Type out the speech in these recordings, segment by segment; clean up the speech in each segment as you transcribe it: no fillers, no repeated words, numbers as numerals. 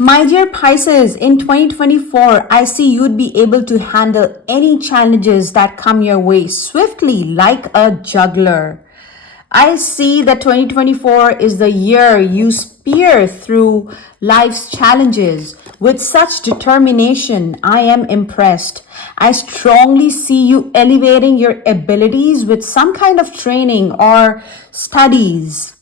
My dear Pisces, in 2024, I see you'd be able to handle any challenges that come your way swiftly like a juggler. I see that 2024 is the year you spear through life's challenges with such determination. I am impressed. I strongly see you elevating your abilities with some kind of training or studies.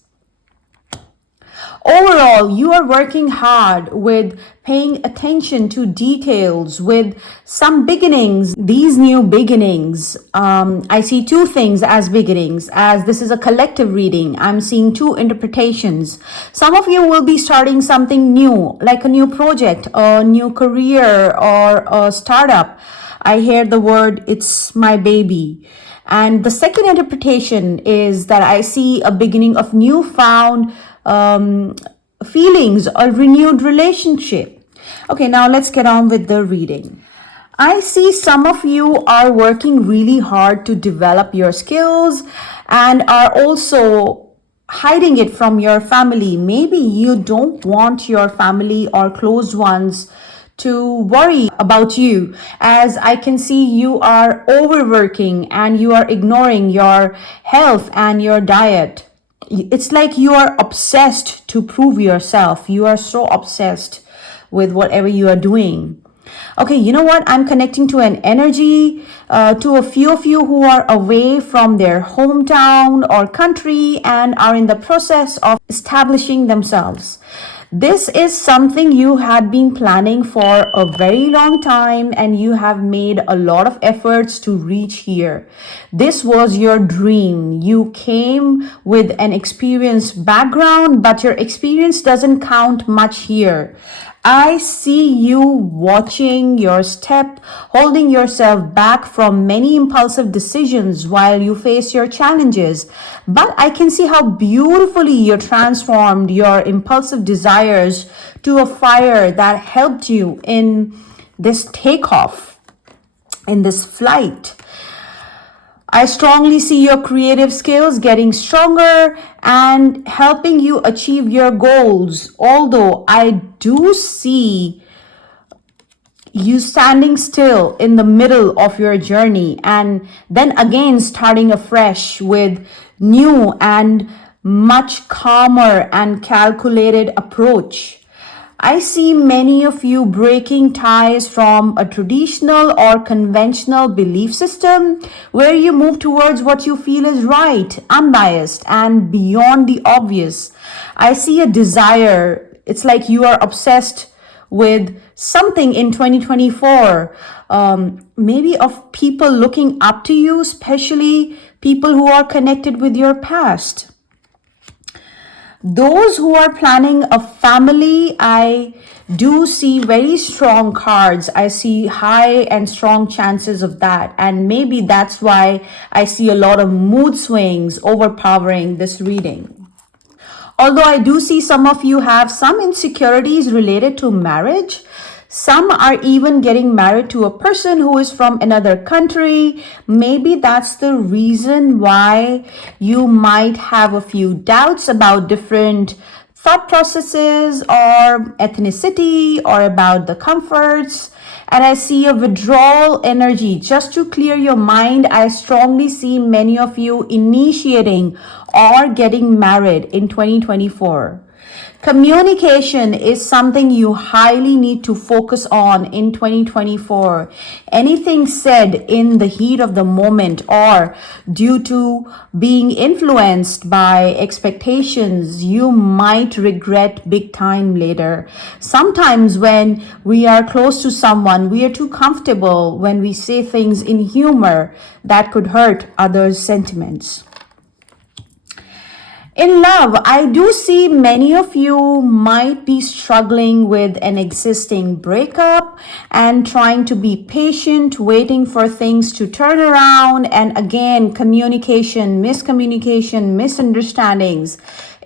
Overall, you are working hard with paying attention to details with some beginnings. These new beginnings, I see two things as beginnings, as this is a collective reading. I'm seeing two interpretations. Some of you will be starting something new, like a new project, a new career, or a startup. I hear the word, it's my baby. And the second interpretation is that I see a beginning of newfound feelings or renewed relationship. Okay, now let's get on with the reading. I see some of you are working really hard to develop your skills and are also hiding it from your family. Maybe you don't want your family or close ones to worry about you, as I can see you are overworking and you are ignoring your health and your diet. It's like you are obsessed to prove yourself. You are so obsessed with whatever you are doing. Okay, you know what? I'm connecting to an energy to a few of you who are away from their hometown or country and are in the process of establishing themselves. This is something you had been planning for a very long time and you have made a lot of efforts to reach here. This was your dream. You came with an experienced background, but your experience doesn't count much here. I see you watching your step, holding yourself back from many impulsive decisions while you face your challenges. But I can see how beautifully you transformed your impulsive desires to a fire that helped you in this takeoff, in this flight. I strongly see your creative skills getting stronger and helping you achieve your goals. Although I do see you standing still in the middle of your journey and then again starting afresh with new and much calmer and calculated approach. I see many of you breaking ties from a traditional or conventional belief system where you move towards what you feel is right, unbiased, and beyond the obvious. I see a desire. It's like you are obsessed with something in 2024, maybe of people looking up to you, especially people who are connected with your past. Those who are planning a family, I do see very strong cards. I see high and strong chances of that. And maybe that's why I see a lot of mood swings overpowering this reading. Although I do see some of you have some insecurities related to marriage. Some are even getting married to a person who is from another country. Maybe that's the reason why you might have a few doubts about different thought processes or ethnicity or about the comforts. And I see a withdrawal energy. Just to clear your mind, I strongly see many of you initiating or getting married in 2024. Communication is something you highly need to focus on in 2024. Anything said in the heat of the moment or due to being influenced by expectations, you might regret big time later. Sometimes when we are close to someone, we are too comfortable when we say things in humor that could hurt others' sentiments. In love, I do see many of you might be struggling with an existing breakup and trying to be patient, waiting for things to turn around. And again, communication, miscommunication, misunderstandings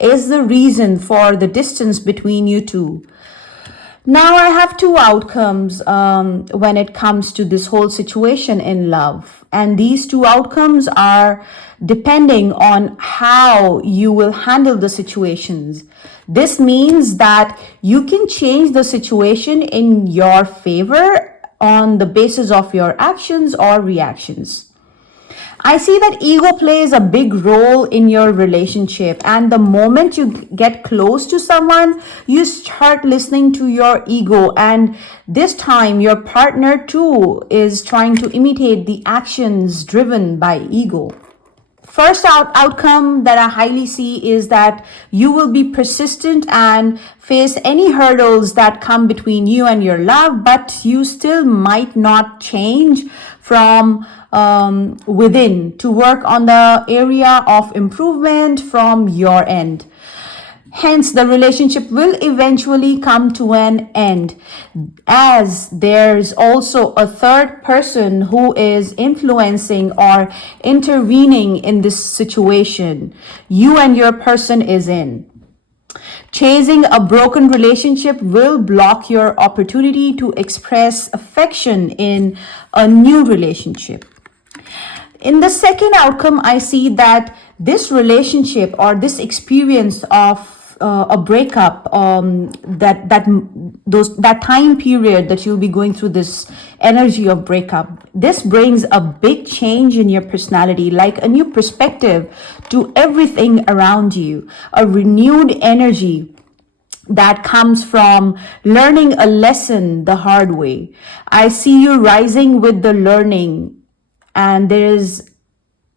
is the reason for the distance between you two. Now I have two outcomes when it comes to this whole situation in love. And these two outcomes are depending on how you will handle the situations. This means that you can change the situation in your favor on the basis of your actions or reactions. I see that ego plays a big role in your relationship, and the moment you get close to someone, you start listening to your ego, and this time your partner too is trying to imitate the actions driven by ego. First outcome that I highly see is that you will be persistent and face any hurdles that come between you and your love, but you still might not change from within to work on the area of improvement from your end. Hence, the relationship will eventually come to an end, as there's also a third person who is influencing or intervening in this situation you and your person is in. Chasing a broken relationship will block your opportunity to express affection in a new relationship. In the second outcome, I see that this relationship or this experience of a breakup, that time period that you'll be going through this energy of breakup, this brings a big change in your personality, like a new perspective to everything around you, a renewed energy that comes from learning a lesson the hard way. I see you rising with the learning, and there is,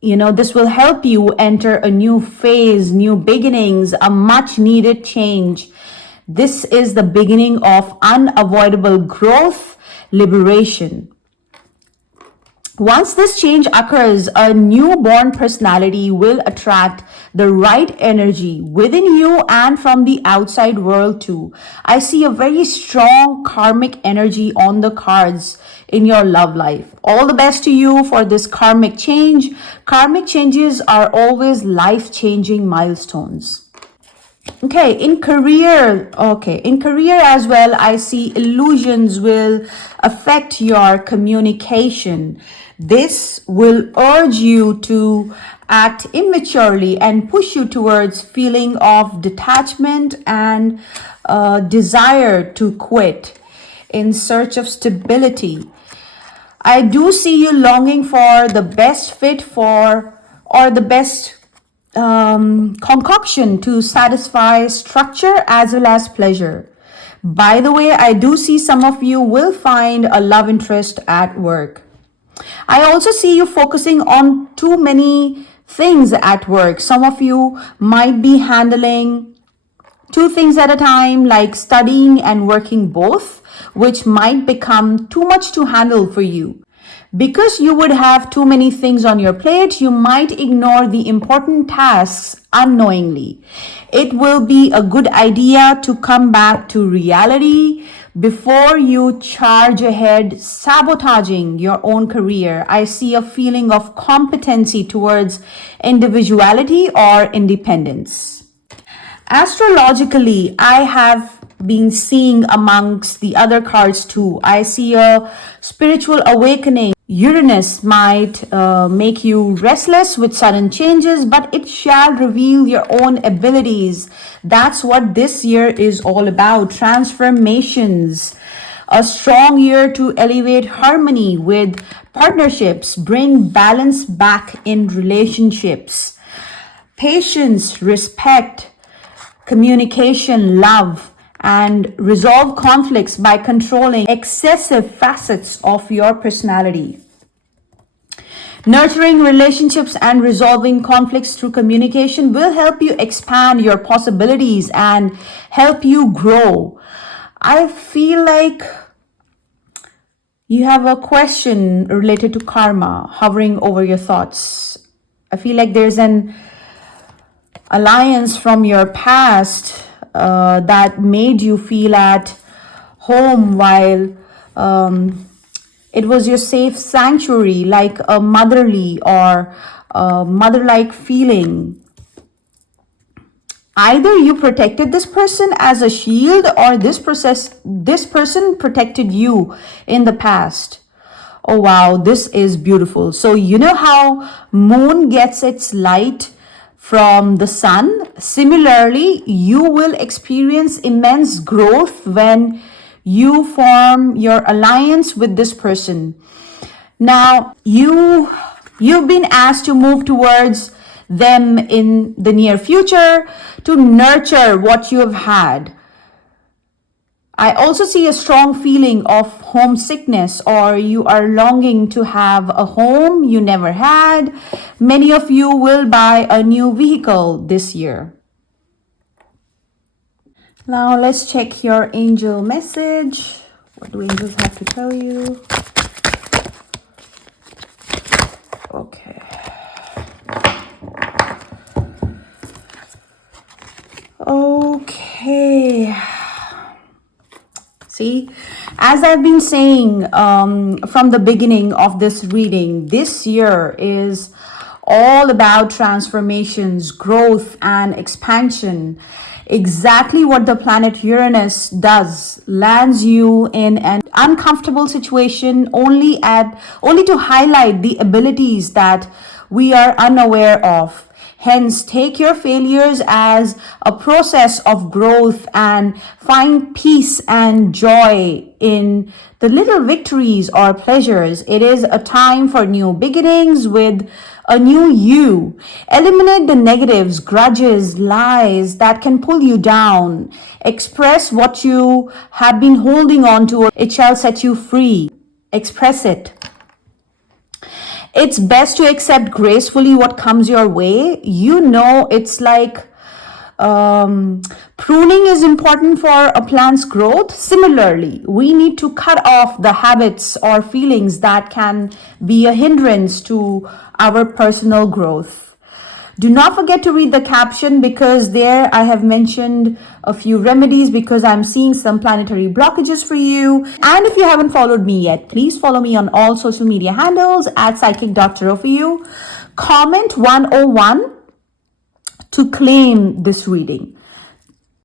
this will help you enter a new phase, new beginnings, a much needed change. This is the beginning of unavoidable growth, liberation. Once this change occurs, a newborn personality will attract the right energy within you and from the outside world too. I see a very strong karmic energy on the cards in your love life. All the best to you for this karmic change. Karmic changes are always life-changing milestones. In career as well, I see illusions will affect your communication. This will urge you to act immaturely and push you towards feeling of detachment and desire to quit in search of stability. I do see you longing for the best fit for, or the best concoction to satisfy structure as well as pleasure. By the way, I do see some of you will find a love interest at work. I also see you focusing on too many things at work. Some of you might be handling two things at a time, like studying and working both, which might become too much to handle for you. Because you would have too many things on your plate, you might ignore the important tasks unknowingly. It will be a good idea to come back to reality before you charge ahead, sabotaging your own career. I see a feeling of competency towards individuality or independence. Astrologically, I have been seeing amongst the other cards too. I see a spiritual awakening. Uranus might make you restless with sudden changes, but it shall reveal your own abilities. That's what this year is all about. Transformations. A strong year to elevate harmony with partnerships, bring balance back in relationships. Patience, respect, communication, love, and resolve conflicts by controlling excessive facets of your personality. Nurturing relationships and resolving conflicts through communication will help you expand your possibilities and help you grow. I feel like you have a question related to karma hovering over your thoughts. I feel like there's an alliance from your past that made you feel at home while it was your safe sanctuary, like a motherly or mother-like feeling. Either you protected this person as a shield, or this person protected you in the past. Oh wow, this is beautiful. So you know how moon gets its light from the sun. Similarly, you will experience immense growth when you form your alliance with this person. Now, you've been asked to move towards them in the near future to nurture what you have had. I also see a strong feeling of homesickness, or you are longing to have a home you never had. Many of you will buy a new vehicle this year. Now let's check your angel message. What do angels have to tell you? Okay. Okay. See, as I've been saying from the beginning of this reading, this year is all about transformations, growth, and expansion. Exactly what the planet Uranus does, lands you in an uncomfortable situation only to highlight the abilities that we are unaware of. Hence, take your failures as a process of growth and find peace and joy in the little victories or pleasures. It is a time for new beginnings with a new you. Eliminate the negatives, grudges, lies that can pull you down. Express what you have been holding on to. It shall set you free. Express it. It's best to accept gracefully what comes your way. You know, it's like pruning is important for a plant's growth. Similarly, we need to cut off the habits or feelings that can be a hindrance to our personal growth. Do not forget to read the caption, because there I have mentioned a few remedies, because I'm seeing some planetary blockages for you. And if you haven't followed me yet, please follow me on all social media handles at psychic.tarot for you. Comment 101 to claim this reading.